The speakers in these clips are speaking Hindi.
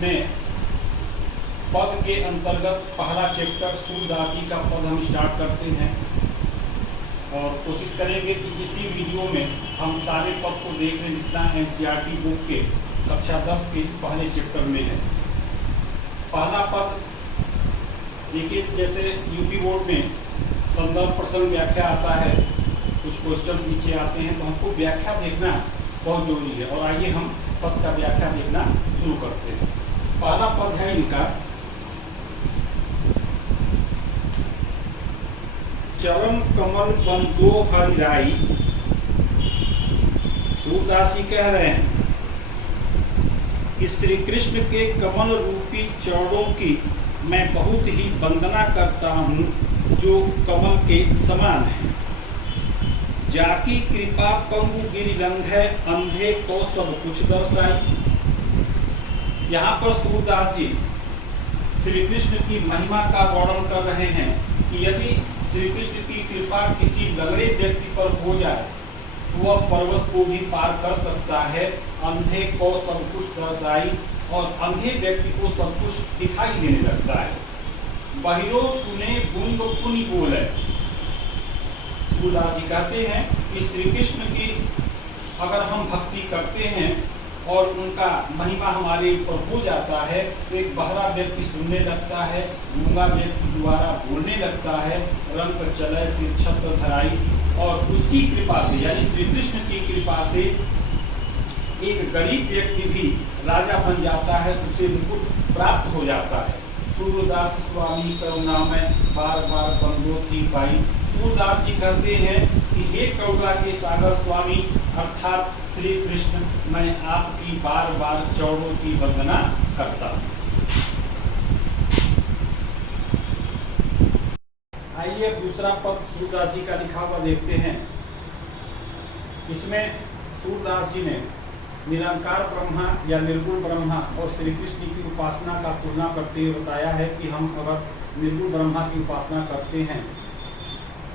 में पद के अंतर्गत पहला चैप्टर सूरदासी का पद हम स्टार्ट करते हैं और कोशिश करेंगे कि इसी वीडियो में हम सारे पद को देख लें जितना एनसीईआरटी बुक के कक्षा 10 के पहले चैप्टर में है। पहला पद देखिए, जैसे यूपी बोर्ड में संदर्भ प्रसंग व्याख्या आता है, कुछ क्वेश्चंस नीचे आते हैं, तो हमको व्याख्या देखना बहुत जरूरी है। और आइए हम पद का व्याख्या देखना शुरू करते हैं। पहला पद है इनका, चरण कमल बंदो हरिराई। सूरदासी कह रहे हैं कि श्री कृष्ण के कमल रूपी चरणों की मैं बहुत ही वंदना करता हूँ, जो कमल के समान है। जाकी कृपा पंगु गिरिलंघ है, अंधे को सब कुछ दर्शाई। यहाँ पर सूरदास जी श्री कृष्ण की महिमा का वर्णन कर रहे हैं कि यदि श्री कृष्ण की कृपा किसी लंगड़े व्यक्ति पर हो जाए तो वह पर्वत को भी पार कर सकता है। अंधे को सब कुछ दर्शाई, और अंधे व्यक्ति को सब कुछ दिखाई देने लगता है। बहिरो सुने गुंग पुनि बोले। सूरदास जी कहते हैं कि श्री कृष्ण की अगर हम भक्ति करते हैं और उनका महिमा हमारे ऊपर हो जाता है तो एक बहरा व्यक्ति सुनने लगता है, गूंगा व्यक्ति द्वारा बोलने लगता है, रंग चले सिर छत्र धराई। और उसकी कृपा से, यानी श्री कृष्ण की कृपा से एक गरीब व्यक्ति भी राजा बन जाता है, उसे मुकुट प्राप्त हो जाता है। सूरदास स्वामी करुणा में बार बार बंदोती पाई। सूरदास जी कहते हैं कि हे करुणा के सागर स्वामी अर्थात श्री कृष्ण, मैं आपकी बार बार चरणों की वंदना करता हूँ। आइए दूसरा पद सूरदास जी का लिखा हुआ देखते हैं। इसमें सूरदास जी ने निरंकार ब्रह्मा या निर्गुण ब्रह्मा और श्री कृष्ण की उपासना का तुलना करते हुए बताया है कि हम अगर निर्गुण ब्रह्मा की उपासना करते हैं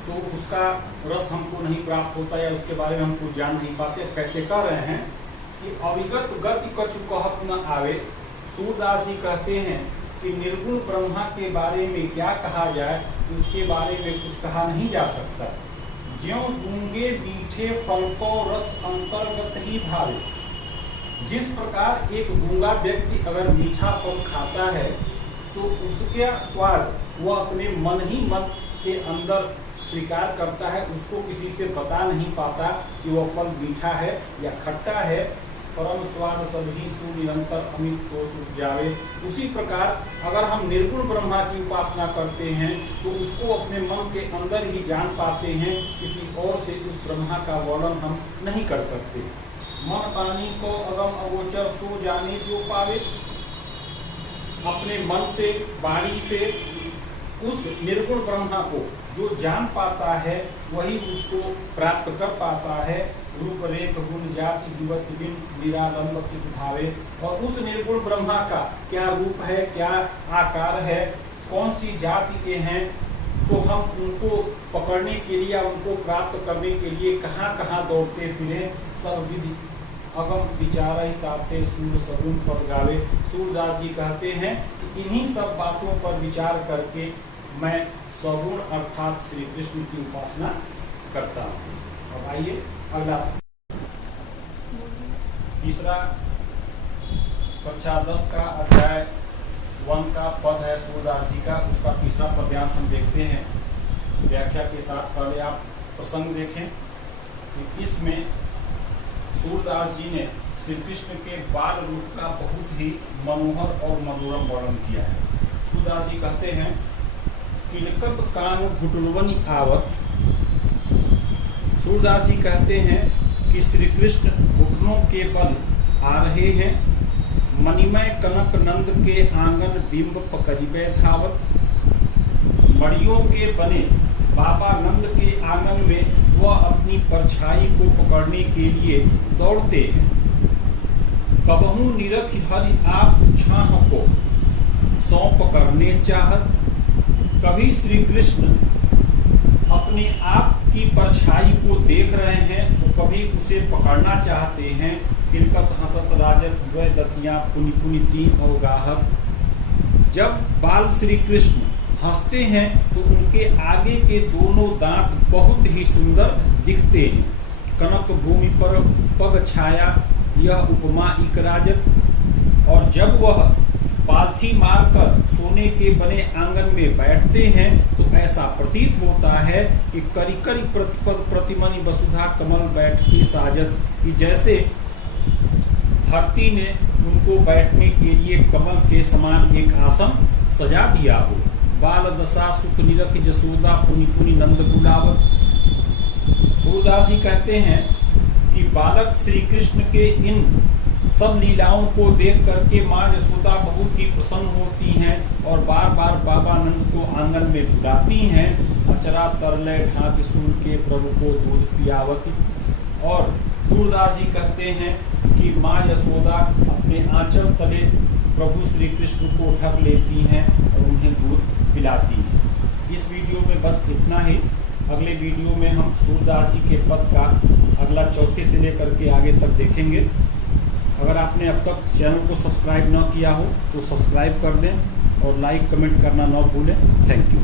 तो उसका रस हमको नहीं प्राप्त होता या उसके बारे में हमको जान नहीं पाते। कैसे कह रहे हैं कि अविगत गति कछु कहत न आवे। सूरदास जी कहते हैं कि निर्गुण ब्रह्मा के बारे में क्या कहा जाए, उसके बारे में कुछ कहा नहीं जा सकता। ज्यों गूंगे मीठे फल को रस अंतर्गत ही भावे। जिस प्रकार एक गूंगा व्यक्ति अगर मीठा फल खाता है तो उसके स्वाद वह अपने मन ही मन के अंदर स्वीकार करता है, उसको किसी से बता नहीं पाता कि वह फल मीठा है या खट्टा है। परम स्वाद सभी सुनिरंतर अमित को सुख जावे। उसी प्रकार अगर हम निर्गुण ब्रह्मा की उपासना करते हैं तो उसको अपने मन के अंदर ही जान पाते हैं, किसी और से उस ब्रह्मा का वर्णन हम नहीं कर सकते। मन पानी को अगम अगोचर सो जाने जो पावे। अपने मन से, वाणी से उस निर्गुण ब्रह्मा को जो जान पाता है वही उसको प्राप्त कर पाता है। रूप रेख गुण जाति जुगत बिन निरालंब की भावे। और उस निर्गुण ब्रह्मा का क्या रूप है, क्या आकार है, कौन सी जाति के हैं, तो हम उनको पकड़ने के लिए या उनको प्राप्त करने के लिए कहाँ कहाँ दौड़ते फिरे। सब विधि अगम विचार ही ताते सूर सगुन पद गावे। सूरदास जी कहते हैं कि इन्हीं सब बातों पर विचार करके मैं सगुण अर्थात श्री कृष्ण की उपासना करता हूँ। अब आइए अगला तीसरा कक्षा 10 का अध्याय 1 का पद है सूरदास जी का, उसका तीसरा पद्यांश हम देखते हैं व्याख्या के साथ। पहले आप प्रसंग देखें कि इसमें सूरदास जी ने श्री कृष्ण के बाल रूप का बहुत ही मनोहर और मनोरम वर्णन किया है। सूरदास जी कहते हैं किलकत कान घुटुलवनी आवत। सूरदास जी कहते हैं कि श्री कृष्ण घुटनों के बल आ रहे हैं। मणिमय कनक नंद के आंगन बिंब पकड़िबे धावत। मड़ियों के बने बाबा नंद के आंगन में वह अपनी परछाई को पकड़ने के लिए दौड़ते हैं। कबहू निरख हरि आप छाह को सौंप करने चाहत। कभी श्री कृष्ण अपने आप की परछाई को देख रहे हैं तो कभी उसे पकड़ना चाहते हैं। किलकत हंसत राजत द्वय दतियां पुनि पुनि तीन अवगाहत। जब बाल श्री कृष्ण हंसते हैं तो उनके आगे के दोनों दांत बहुत ही सुंदर दिखते हैं। कनक भूमि पर पग छाया यह उपमा इक राजत। और जब वह पालथी मारकर सोने के बने आंगन में बैठते हैं तो ऐसा प्रतीत होता है कि करी करी प्रतिपद प्रतिमनि वसुधा कमल बैठती साजत, कि जैसे धरती ने उनको बैठने के लिए कमल के समान एक आसन सजा दिया हो। बाल दशा सुख निरख जसोदा पुनि पुनि नंद बुलावत। सूरदास जी कहते हैं कि बालक श्री कृष्ण के इन सब लीलाओं को देख करके माँ यशोदा बहुत ही प्रसन्न होती हैं और बार बार बाबा नंद को आंगन में बुलाती हैं। अचरा तरले ढाक सुन के प्रभु को दूध पियावती। और सूरदास जी कहते हैं कि माँ यशोदा अपने आंचल तले प्रभु श्री कृष्ण को ढक लेती हैं और उन्हें दूध पिलाती हैं। इस वीडियो में बस इतना ही। अगले वीडियो में हम सूरदास जी के पद का अगला चौथे से लेकर के आगे तक देखेंगे। अगर आपने अब तक चैनल को सब्सक्राइब न किया हो तो सब्सक्राइब कर दें और लाइक कमेंट करना न भूलें। Thank you.